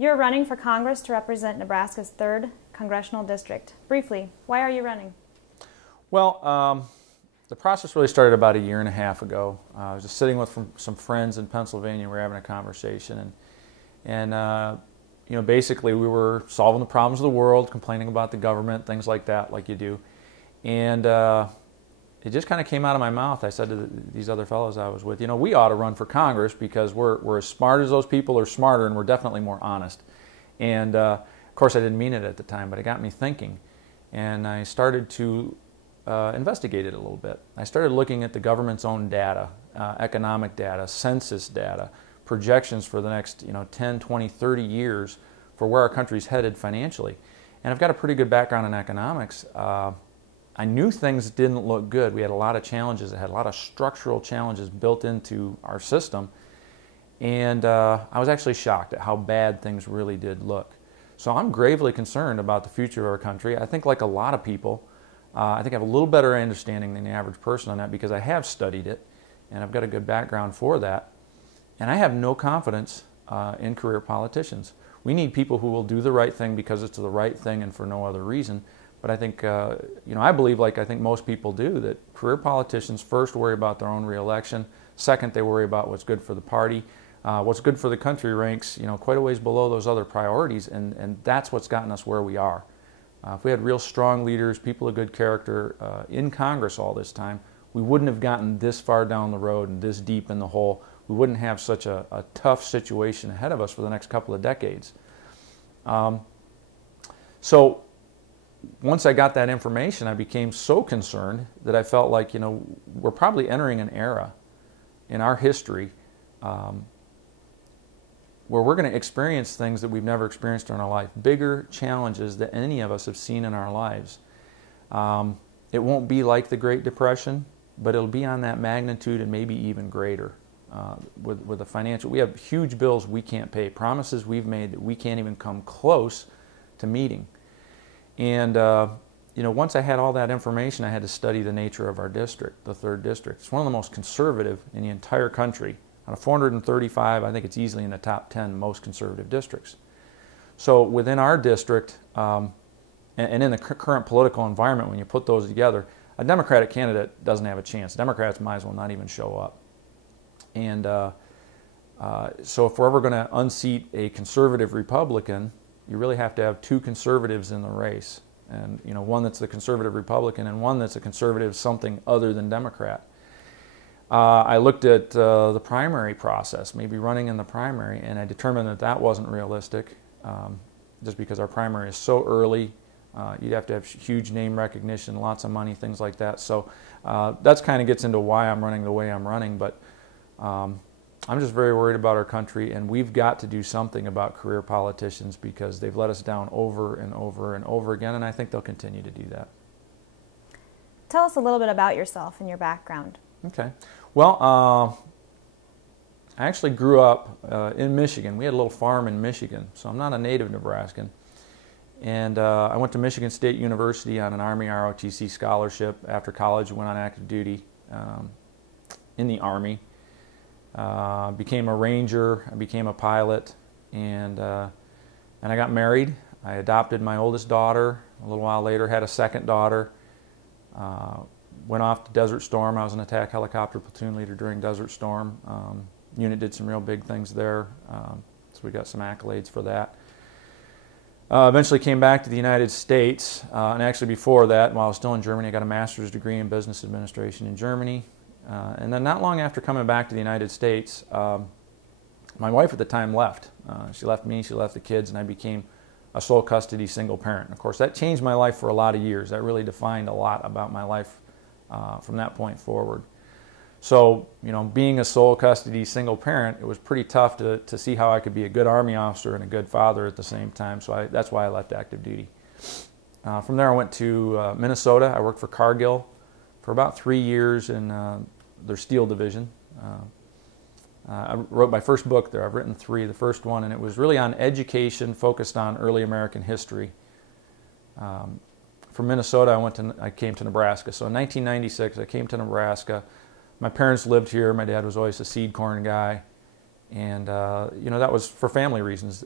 You're running for Congress to represent Nebraska's 3rd Congressional District. Briefly, why are you running? Well, the process really started about a year and a half ago. I was just sitting with some friends in Pennsylvania. We were having a conversation, and you know, basically we were solving the problems of the world, complaining about the government, things like that, like you do. And it just kind of came out of my mouth. I said to these other fellows I was with, you know, we ought to run for Congress because we're as smart as those people, or smarter, and we're definitely more honest. And of course, I didn't mean it at the time, but it got me thinking. And I started to investigate it a little bit. I started looking at the government's own data, economic data, census data, projections for the next 10, 20, 30 years for where our country's headed financially. And I've got a pretty good background in economics. I knew things didn't look good. We had a lot of challenges. It had a lot of structural challenges built into our system. And I was actually shocked at how bad things really did look. So I'm gravely concerned about the future of our country. I think, like a lot of people, I think I have a little better understanding than the average person on that because I have studied it and I've got a good background for that. And I have no confidence in career politicians. We need people who will do the right thing because it's the right thing and for no other reason. But I think, I believe, like I think most people do, that career politicians first worry about their own reelection. Second, they worry about what's good for the party. What's good for the country ranks, quite a ways below those other priorities, and that's what's gotten us where we are. If we had real strong leaders, people of good character in Congress all this time, we wouldn't have gotten this far down the road and this deep in the hole. We wouldn't have such a tough situation ahead of us for the next couple of decades. So once I got that information, I became so concerned that I felt like, we're probably entering an era in our history where we're going to experience things that we've never experienced in our life, bigger challenges that any of us have seen in our lives. It won't be like the Great Depression, but it'll be on that magnitude and maybe even greater. With the financial, we have huge bills we can't pay, promises we've made that we can't even come close to meeting. And once I had all that information, I had to study the nature of our district, the 3rd district. It's one of the most conservative in the entire country. Out of 435, I think it's easily in the top 10 most conservative districts. So within our district, and in the current political environment, when you put those together, a Democratic candidate doesn't have a chance. Democrats might as well not even show up. And so if we're ever going to unseat a conservative Republican, you really have to have 2 conservatives in the race. And one that's the conservative Republican and one that's a conservative something other than Democrat. I looked at the primary process, maybe running in the primary, and I determined that that wasn't realistic just because our primary is so early. You'd have to have huge name recognition, lots of money, things like that. So that's kind of gets into why I'm running the way I'm running. But I'm just very worried about our country, and we've got to do something about career politicians because they've let us down over and over and over again, and I think they'll continue to do that. Tell us a little bit about yourself and your background. Okay. Well, I actually grew up in Michigan. We had a little farm in Michigan, so I'm not a native Nebraskan. And I went to Michigan State University on an Army ROTC scholarship. After college, went on active duty in the Army. Became a ranger, I became a pilot, and I got married. I adopted my oldest daughter. A little while later, had a second daughter. Went off to Desert Storm. I was an attack helicopter platoon leader during Desert Storm. Unit did some real big things there, so we got some accolades for that. Eventually came back to the United States, and actually before that, while I was still in Germany, I got a master's degree in business administration in Germany. And then not long after coming back to the United States, my wife at the time left. She left me, she left the kids, and I became a sole custody single parent. And of course, that changed my life for a lot of years. That really defined a lot about my life from that point forward. So, being a sole custody single parent, it was pretty tough to see how I could be a good Army officer and a good father at the same time. So that's why I left active duty. From there, I went to Minnesota. I worked for Cargill for about 3 years in their steel division. I wrote my first book there. I've written 3. The first one, and it was really on education, focused on early American history. From Minnesota, I came to Nebraska. So in 1996, I came to Nebraska. My parents lived here. My dad was always a seed corn guy. And that was for family reasons.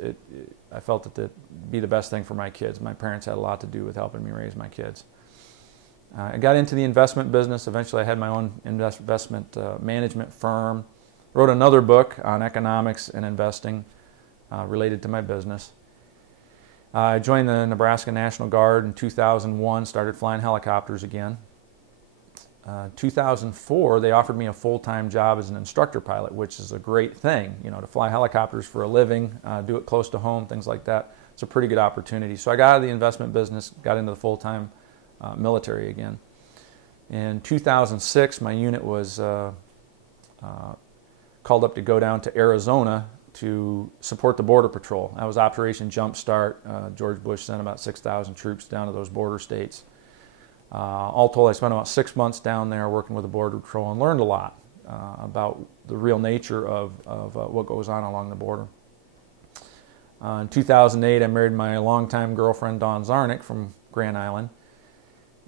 I felt that it'd be the best thing for my kids. My parents had a lot to do with helping me raise my kids. I got into the investment business. Eventually I had my own investment management firm. Wrote another book on economics and investing related to my business. I joined the Nebraska National Guard in 2001, started flying helicopters again. 2004, they offered me a full-time job as an instructor pilot, which is a great thing, to fly helicopters for a living, do it close to home, things like that. It's a pretty good opportunity. So I got out of the investment business, got into the full-time military again. In 2006, my unit was called up to go down to Arizona to support the Border Patrol. That was Operation Jump Start. George Bush sent about 6,000 troops down to those border states. All told, I spent about 6 months down there working with the Border Patrol and learned a lot about the real nature of what goes on along the border. In 2008, I married my longtime girlfriend, Dawn Zarnick, from Grand Island.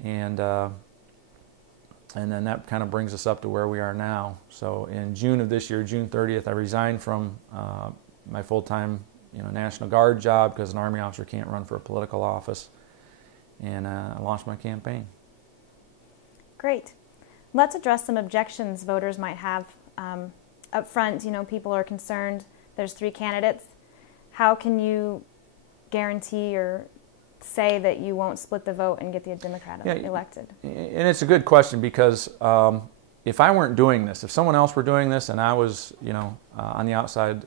And then that kind of brings us up to where we are now. So in June of this year, June 30th, I resigned from my full-time National Guard job because an Army officer can't run for a political office. And I launched my campaign. Great. Let's address some objections voters might have. Up front, people are concerned. There's 3 candidates. How can you guarantee or say that you won't split the vote and get the Democrat elected? And it's a good question because if I weren't doing this, if someone else were doing this and I was, on the outside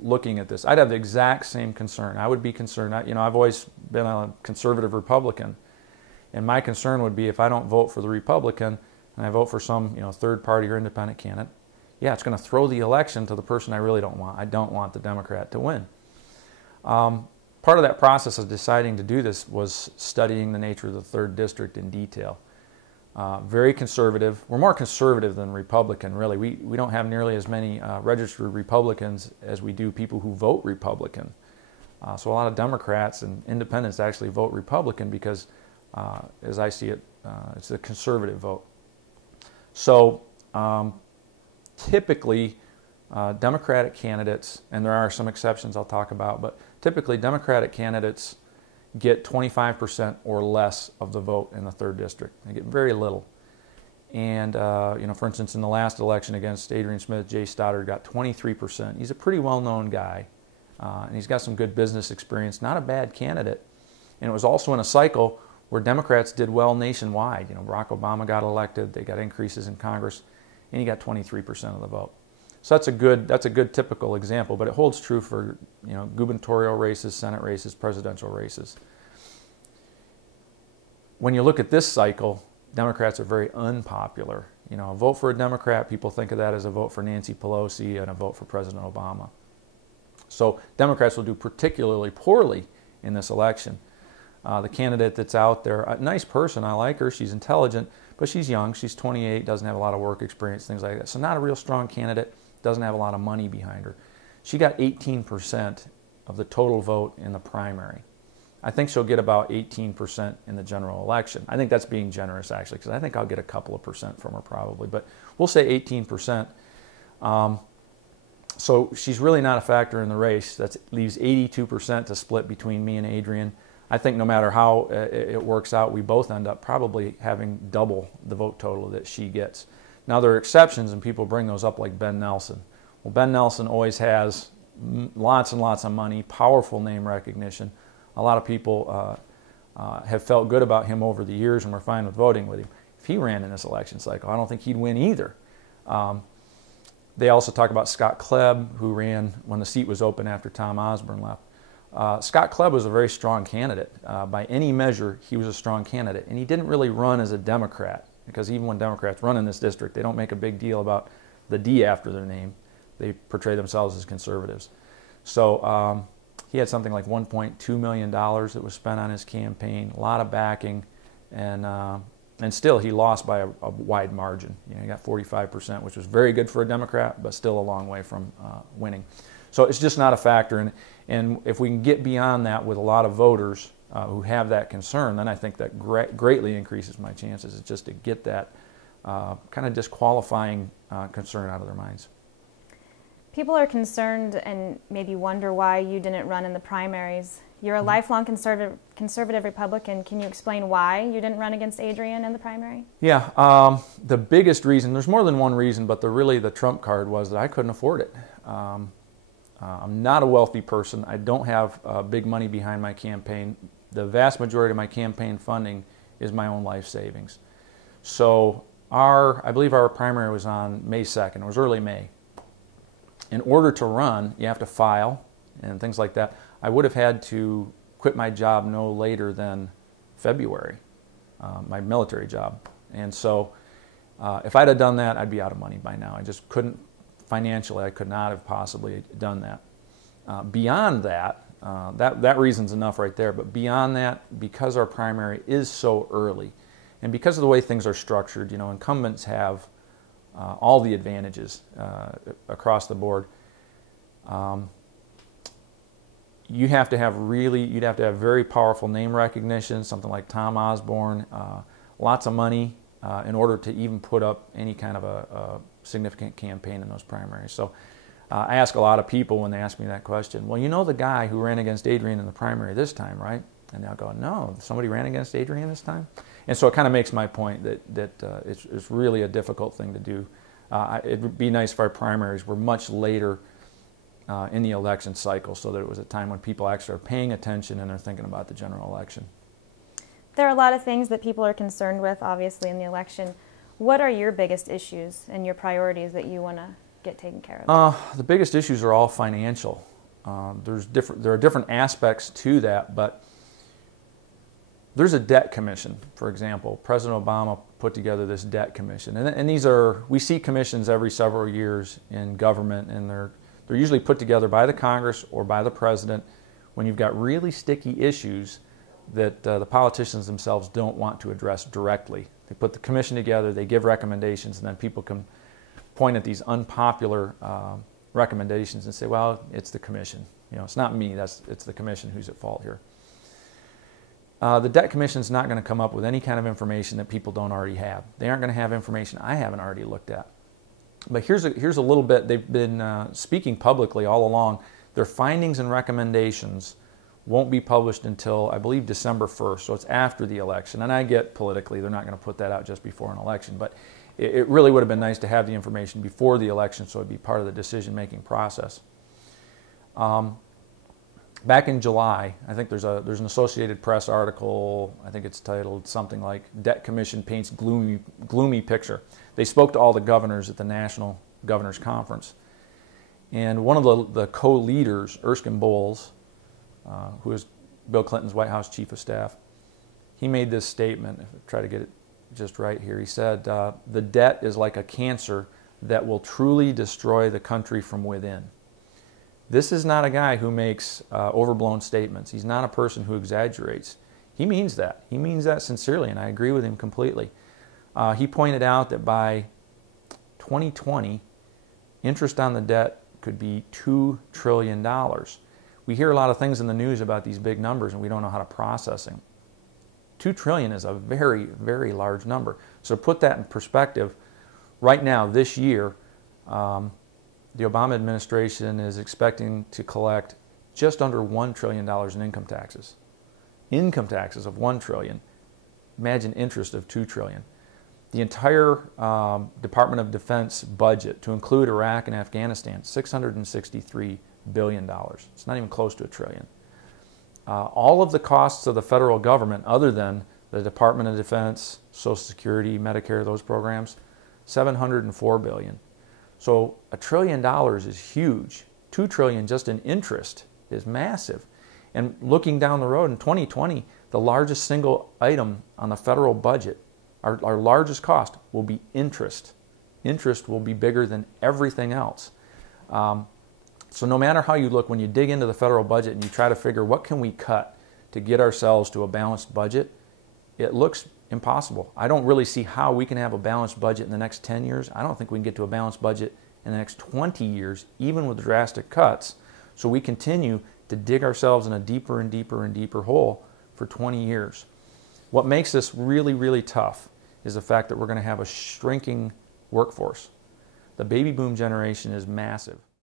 looking at this, I'd have the exact same concern. I would be concerned. I've always been a conservative Republican, and my concern would be if I don't vote for the Republican and I vote for some, third party or independent candidate, yeah, it's going to throw the election to the person I really don't want. I don't want the Democrat to win. Part of that process of deciding to do this was studying the nature of the 3rd District in detail. Very conservative. We're more conservative than Republican, really. We don't have nearly as many registered Republicans as we do people who vote Republican. So a lot of Democrats and independents actually vote Republican because, as I see it, it's a conservative vote. So typically, Democratic candidates, and there are some exceptions I'll talk about, but typically Democratic candidates get 25% or less of the vote in the 3rd District. They get very little. And, for instance, in the last election against Adrian Smith, Jay Stoddard got 23%. He's a pretty well-known guy, and he's got some good business experience, not a bad candidate. And it was also in a cycle where Democrats did well nationwide. Barack Obama got elected, they got increases in Congress, and he got 23% of the vote. So that's a good typical example, but it holds true for gubernatorial races, Senate races, presidential races. When you look at this cycle, Democrats are very unpopular. A vote for a Democrat, people think of that as a vote for Nancy Pelosi and a vote for President Obama. So Democrats will do particularly poorly in this election. The candidate that's out there, a nice person, I like her, she's intelligent, but she's young, she's 28, doesn't have a lot of work experience, things like that. So not a real strong candidate, doesn't have a lot of money behind her. She got 18% of the total vote in the primary. I think she'll get about 18% in the general election. I think that's being generous, actually, because I think I'll get a couple of percent from her probably, but we'll say 18%. So she's really not a factor in the race. That leaves 82% to split between me and Adrian. I think no matter how it works out, we both end up probably having double the vote total that she gets. Now, there are exceptions, and people bring those up like Ben Nelson. Well, Ben Nelson always has lots and lots of money, powerful name recognition. A lot of people have felt good about him over the years and were fine with voting with him. If he ran in this election cycle, I don't think he'd win either. They also talk about Scott Klebb, who ran when the seat was open after Tom Osborne left. Scott Klebb was a very strong candidate. By any measure, he was a strong candidate. And he didn't really run as a Democrat, because even when Democrats run in this district, they don't make a big deal about the D after their name. They portray themselves as conservatives. So he had something like $1.2 million that was spent on his campaign, a lot of backing, and still he lost by a wide margin. He got 45%, which was very good for a Democrat, but still a long way from winning. So it's just not a factor. And if we can get beyond that with a lot of voters who have that concern, then I think that greatly increases my chances. It's just to get that kind of disqualifying concern out of their minds. People are concerned and maybe wonder why you didn't run in the primaries. You're a lifelong conservative Republican. Can you explain why you didn't run against Adrian in the primary? Yeah, the biggest reason, there's more than one reason, but really the trump card was that I couldn't afford it. I'm not a wealthy person. I don't have big money behind my campaign. The vast majority of my campaign funding is my own life savings. So I believe our primary was on May 2nd. It was early May. In order to run, you have to file and things like that. I would have had to quit my job no later than February, my military job. And so if I'd have done that, I'd be out of money by now. I just couldn't, financially, I could not have possibly done that. Beyond that, that reason's enough right there, but beyond that, because our primary is so early, and because of the way things are structured, incumbents have all the advantages across the board. You'd have to have very powerful name recognition, something like Tom Osborne, lots of money in order to even put up any kind of a significant campaign in those primaries. So I ask a lot of people when they ask me that question, well, you know the guy who ran against Adrian in the primary this time, right? And they'll go, no, somebody ran against Adrian this time? And so it kind of makes my point that it's really a difficult thing to do. It would be nice if our primaries were much later in the election cycle, so that it was a time when people actually are paying attention and they're thinking about the general election. There are a lot of things that people are concerned with, obviously, in the election. What are your biggest issues and your priorities that you want to get taken care of? The biggest issues are all financial. There are different aspects to that, but there's a debt commission, for example. President Obama put together this debt commission, and we see commissions every several years in government, and they're usually put together by the Congress or by the president when you've got really sticky issues that the politicians themselves don't want to address directly. They put the commission together, they give recommendations, and then people can point at these unpopular recommendations and say, well, it's the commission. It's not me, it's the commission who's at fault here. The debt commission is not going to come up with any kind of information that people don't already have. They aren't going to have information I haven't already looked at. But here's a little bit. They've been speaking publicly all along. Their findings and recommendations won't be published until, I believe, December 1st, so it's after the election. And I get politically, they're not going to put that out just before an election, but it really would have been nice to have the information before the election so it'd be part of the decision-making process. Back in July, I think there's an Associated Press article, I think it's titled something like Debt Commission Paints Gloomy Picture. They spoke to all the governors at the National Governors Conference. And one of the co-leaders, Erskine Bowles, who is Bill Clinton's White House Chief of Staff, he made this statement, if I try to get it just right here. He said, the debt is like a cancer that will truly destroy the country from within. This is not a guy who makes overblown statements. He's not a person who exaggerates. He means that. He means that sincerely, and I agree with him completely. He pointed out that by 2020, interest on the debt could be $2 trillion. We hear a lot of things in the news about these big numbers, and we don't know how to process them. $2 trillion is a very, very large number. So to put that in perspective, right now, this year, the Obama administration is expecting to collect just under $1 trillion in income taxes. Income taxes of $1 trillion. Imagine interest of $2 trillion. The entire Department of Defense budget, to include Iraq and Afghanistan, $663 billion. It's not even close to $1 trillion. All of the costs of the federal government, other than the Department of Defense, Social Security, Medicare, those programs, $704 billion. So $1 trillion is huge. $2 trillion just in interest is massive. And looking down the road in 2020, the largest single item on the federal budget, our largest cost, will be interest. Interest will be bigger than everything else. So no matter how you look, when you dig into the federal budget and you try to figure what can we cut to get ourselves to a balanced budget, it looks impossible. I don't really see how we can have a balanced budget in the next 10 years. I don't think we can get to a balanced budget in the next 20 years, even with drastic cuts. So we continue to dig ourselves in a deeper and deeper and deeper hole for 20 years. What makes this really, really tough is the fact that we're going to have a shrinking workforce. The baby boom generation is massive.